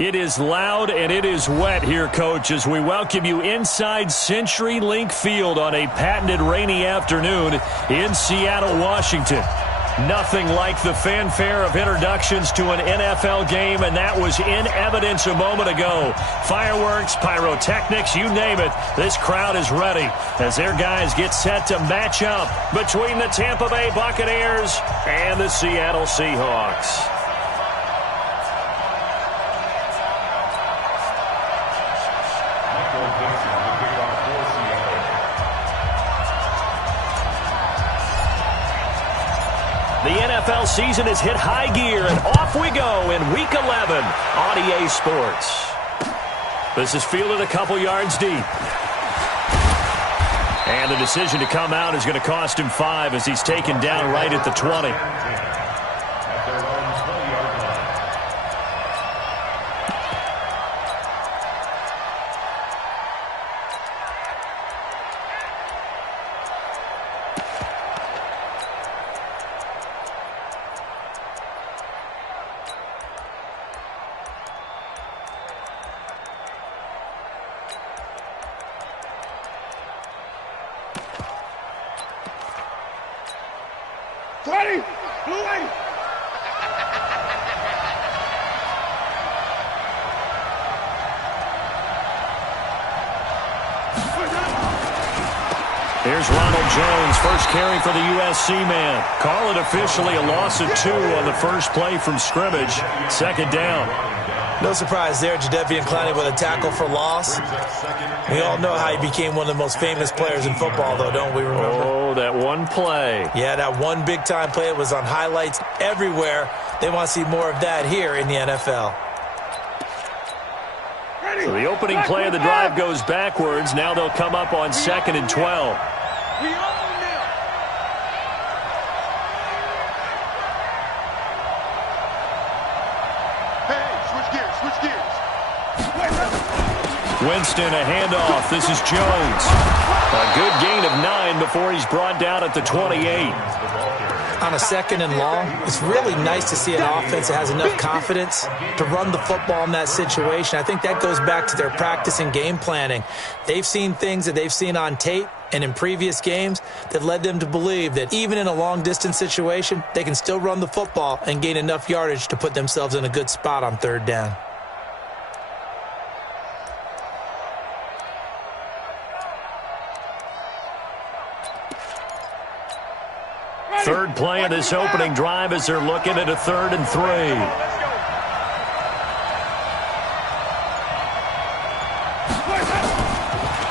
It is loud and it is wet here, Coach, as we welcome you inside CenturyLink Field on a patented rainy afternoon in Seattle, Washington. Nothing like the fanfare of introductions to an NFL game, and that was in evidence a moment ago. Fireworks, pyrotechnics, you name it. This crowd is ready as their guys get set to match up between the Tampa Bay Buccaneers and the Seattle Seahawks. The NFL season has hit high gear, and off we go in Week 11 on EA Sports. This is fielded a couple yards deep. And the decision to come out is going to cost him 5 as he's taken down right at the 20. Here's Ronald Jones, first carry for the USC man. Call it officially a loss of 2 on the first play from scrimmage. Second down. No surprise there, Jadeveon Clowney with a tackle for loss. We all know how he became one of the most famous players in football, though, don't we remember? Oh, that one play. Yeah, that one big-time play. It was on highlights everywhere. They want to see more of that here in the NFL. So the opening play of the drive goes backwards. Now they'll come up on 2nd and 12. Winston, a handoff. This is Jones. A good gain of 9 before he's brought down at the 28. On a 2nd and long, it's really nice to see an offense that has enough confidence to run the football in that situation. I think that goes back to their practice and game planning. They've seen things that they've seen on tape and in previous games that led them to believe that even in a long-distance situation, they can still run the football and gain enough yardage to put themselves in a good spot on 3rd down. Third play of this opening drive as they're looking at a 3rd and 3.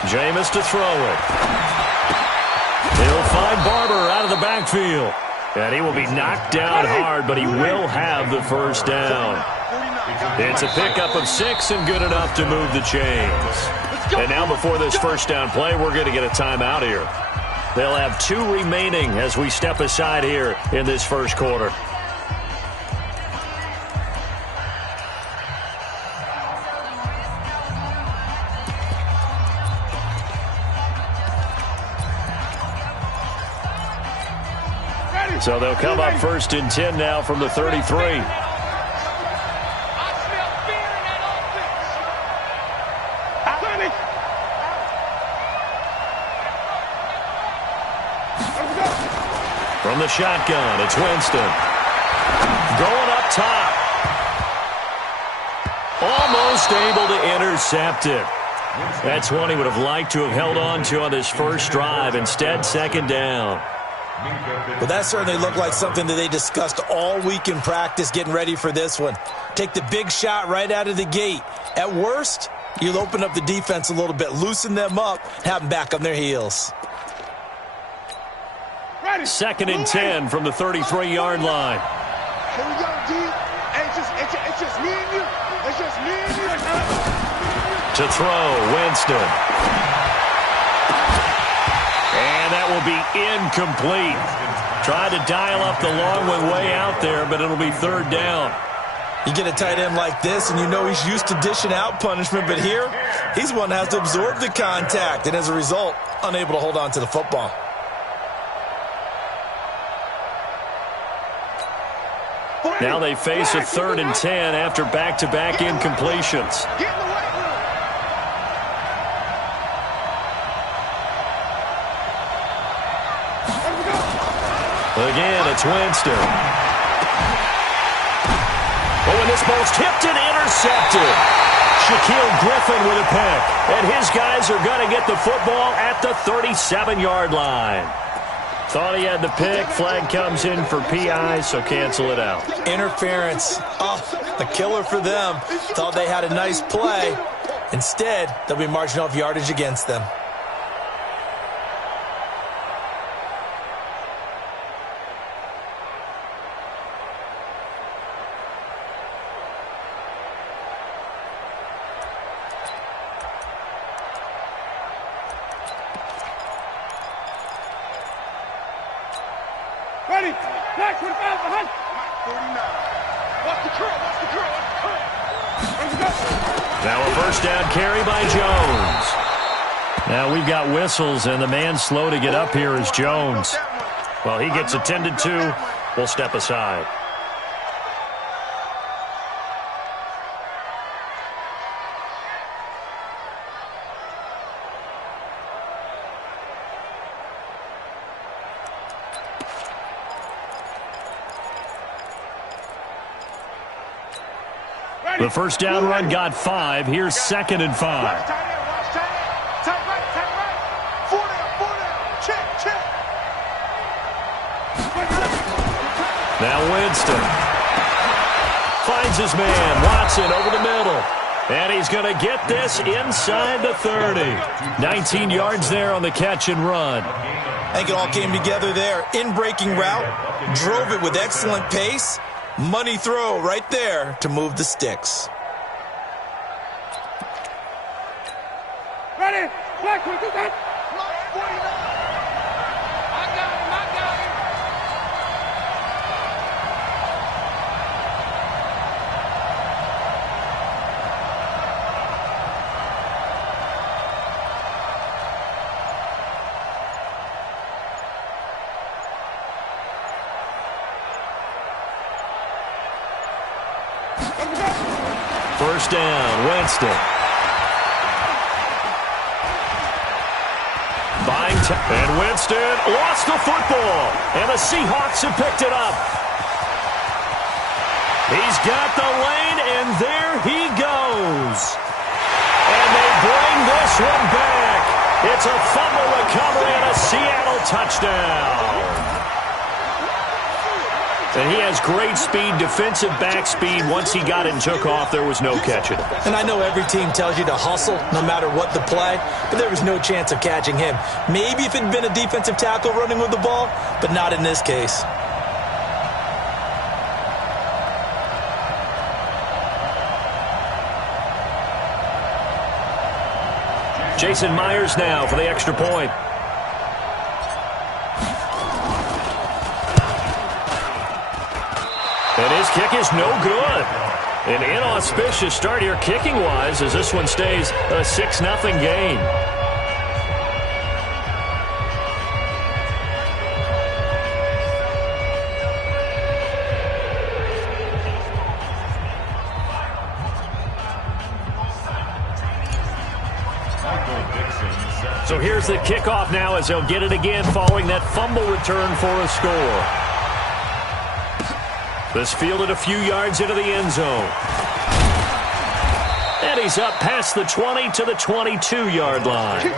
Jameis to throw it. He'll find Barber out of the backfield. And he will be knocked down hard, but he will have the first down. It's a pickup of 6 and good enough to move the chains. And now before this first down play, we're going to get a timeout here. They'll have 2 remaining as we step aside here in this first quarter. So they'll come up 1st and 10 now from the 33. From the shotgun, it's Winston. Going up top. Almost able to intercept it. That's one he would have liked to have held on to on this first drive. Instead, 2nd down. Well, that certainly looked like something that they discussed all week in practice getting ready for this one. Take the big shot right out of the gate. At worst, you'll open up the defense a little bit, loosen them up, have them back on their heels. 2nd and 10 from the 33-yard line. Here we go, D. It's just me and you. It's just me and you. To throw, Winston. And that will be incomplete. Tried to dial up the long one way out there, but it'll be 3rd down. You get a tight end like this, and you know he's used to dishing out punishment, but here, he's one that has to absorb the contact, and as a result, unable to hold on to the football. Now they face a 3rd and 10 after back-to-back incompletions. Again, it's Winston. Oh, and this ball's tipped and intercepted. Shaquille Griffin with a pick. And his guys are going to get the football at the 37-yard line. Thought he had the pick. Flag comes in for PI, so cancel it out. Interference. Oh, a killer for them. Thought they had a nice play. Instead, they'll be marching off yardage against them. Ready? Back 25 behind. 49. Watch the curl. Watch the curl. Watch the curl. Now a first down carry by Jones. Now we've got whistles, and the man slow to get up here is Jones. Well, he gets attended to. We'll step aside. The first down run got 5. Here's 2nd and 5. Tight end, watch tight end. Tight right. 4 down. Check. Now Winston finds his man. Watson over the middle. And he's going to get this inside the 30. 19 yards there on the catch and run. I think it all came together there. In-breaking route. Drove it with excellent pace. Money throw right there to move the sticks. Ready? Black one, do that. 49. I got him. First down, Winston. And Winston lost the football. And the Seahawks have picked it up. He's got the lane, and there he goes. And they bring this one back. It's a fumble recovery and a Seattle touchdown. And he has great speed, defensive back speed. Once he got it and took off, there was no catching. And I know every team tells you to hustle no matter what the play, but there was no chance of catching him. Maybe if it had been a defensive tackle running with the ball, but not in this case. Jason Myers now for the extra point. And his kick is no good. An inauspicious start here kicking-wise as this one stays a 6-0 game. So here's the kickoff now as they'll get it again following that fumble return for a score. This fielded a few yards into the end zone. And he's up past the 20 to the 22-yard line.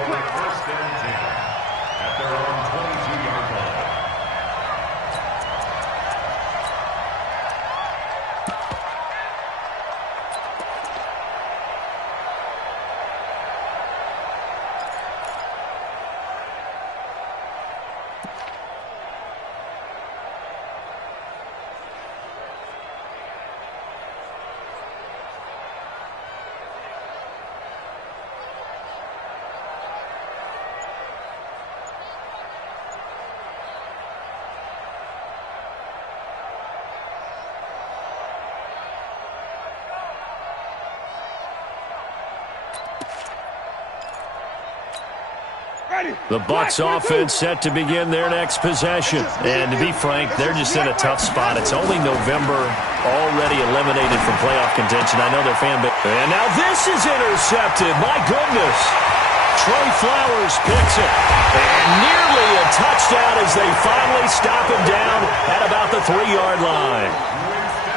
The Bucs offense set to begin their next possession. And to be frank, they're just in a tough spot. It's only November, already eliminated from playoff contention. I know their fan base. And now this is intercepted. My goodness. Trey Flowers picks it. And nearly a touchdown as they finally stop him down at about the 3-yard line.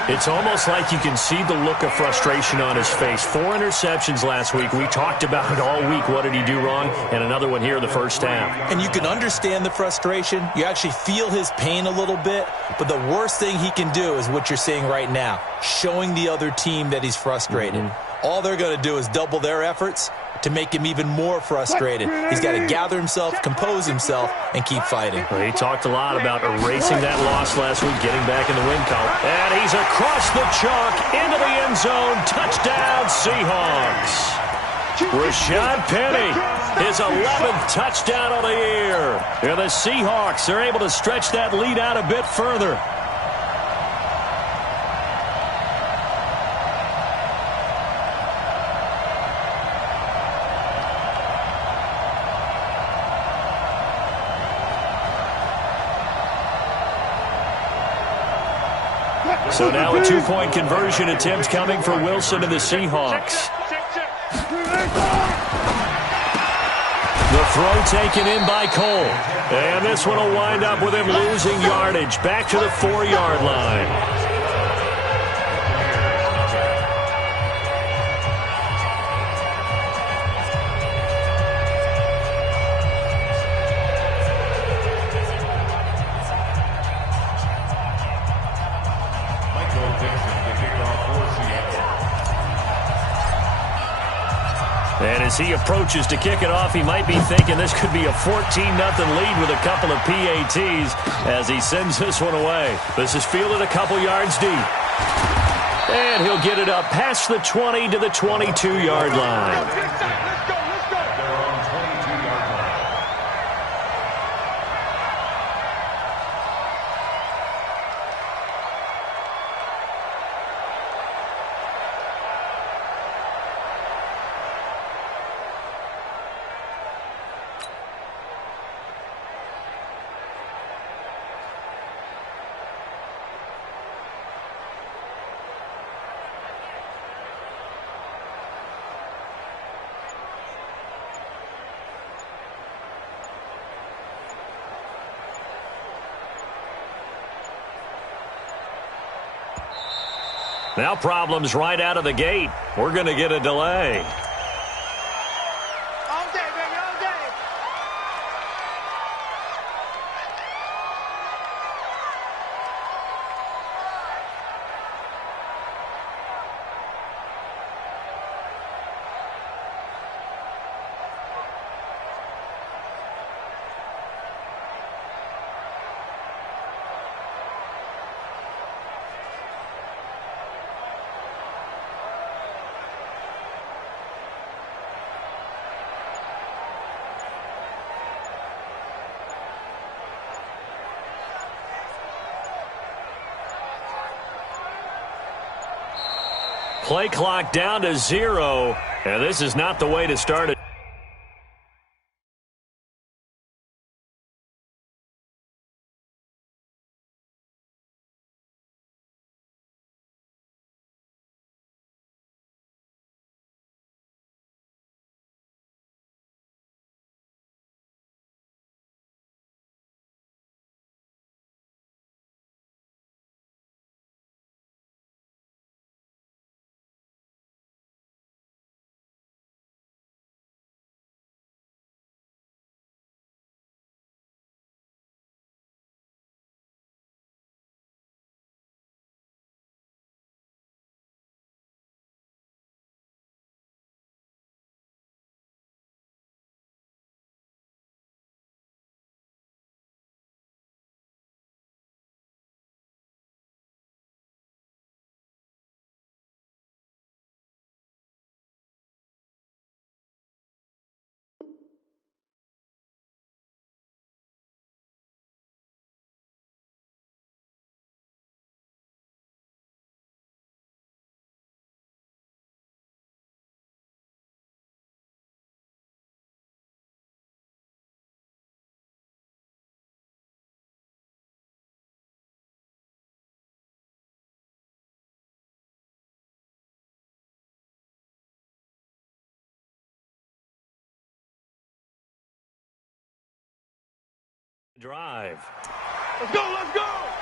It's almost like you can see the look of frustration on his face. 4 interceptions last week. We talked about it all week. What did he do wrong? And another one here in the first half. And you can understand the frustration. You actually feel his pain a little bit. But the worst thing he can do is what you're seeing right now, showing the other team that he's frustrated. All they're going to do is double their efforts to make him even more frustrated. He's got to gather himself, compose himself, and keep fighting. Well, he talked a lot about erasing that loss last week, getting back in the win column. And he's across the chalk, into the end zone. Touchdown, Seahawks. Rashad Penny, his 11th touchdown of the year. And the Seahawks are able to stretch that lead out a bit further. So now a 2-point conversion attempt coming for Wilson and the Seahawks. The throw taken in by Cole. And this one will wind up with him losing yardage back to the 4-yard line. And as he approaches to kick it off, he might be thinking this could be a 14-0 lead with a couple of PATs as he sends this one away. This is fielded a couple yards deep. And he'll get it up past the 20 to the 22-yard line. Now problems right out of the gate. We're going to get a delay. Play clock down to 0, and this is not the way to start it. drive. Let's go, let's go!